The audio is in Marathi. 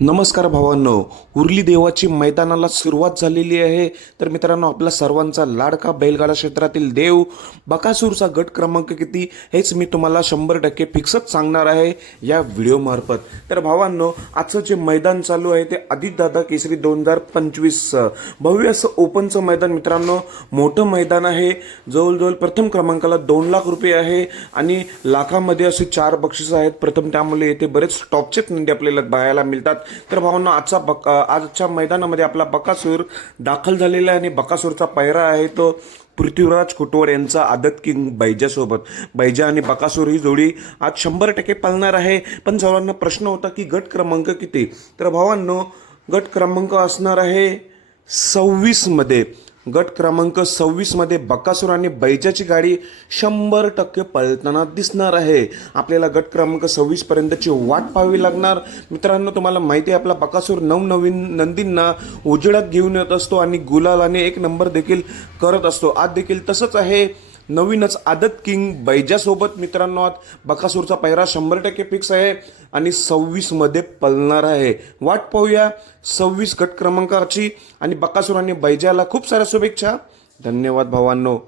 नमस्कार भावांनो उर्ली देवाची मैदानाला सुरुवात झालेली आहे. तर मित्रांनो आपला सर्वांचा लाडका बैलगाडा क्षेत्रातील देव बकासूरचा गट क्रमांक किती हेच मी तुम्हाला शंभर टक्के फिक्सच सांगणार आहे या व्हिडिओमार्फत तर भावांनो आजचं जे मैदान चालू आहे ते आदित्यदादा केसरी दोन हजार पंचवीसचं भव्य असं ओपनचं मैदान मित्रांनो. मोठं मैदान आहे. जवळजवळ प्रथम क्रमांकाला दोन लाख रुपये आहे आणि लाखामध्ये असे चार बक्षिसं आहेत. प्रथम त्यामुळे येथे बरेच टॉपचेच नंदी आपल्याला पाहायला मिळतात. तर भावांना आजचा बक आजच्या मैदानामध्ये आपला बकासूर दाखल झालेला आहे आणि बकासूरचा पायरा आहे तो पृथ्वीराज कुटवर यांचा आदत किंग बैजासोबत. बैजा आणि बकासूर ही जोडी आज शंभर टक्के पालणार आहे. पण सर्वांना प्रश्न होता की गट क्रमांक किती? तर भावांनो गट क्रमांक असणार आहे सव्वीसमध्ये गट क्रमांक सव्वीसमध्ये बकासूर आणि बैजाची गाडी शंभर टक्के पळताना दिसणार आहे. आपल्याला गट क्रमांक सव्वीसपर्यंतची वाट पाहावी लागणार. मित्रांनो तुम्हाला माहिती आहे आपला बकासूर नवनवीन नंदींना उजेडात घेऊन येत असतो आणि गुलालाने एक नंबर देखील करत असतो. आज देखील तसंच आहे. नवीनच आदत किंग बैजासोबत मित्रांनो आत बकासूरचा पहिरा शंभर टक्के फिक्स आहे आणि सव्वीसमध्ये पलणार आहे. वाट पाहूया सव्वीस गट क्रमांकाची आणि बकासूर आणि बैजाला खूप साऱ्या शुभेच्छा. धन्यवाद भावांनो.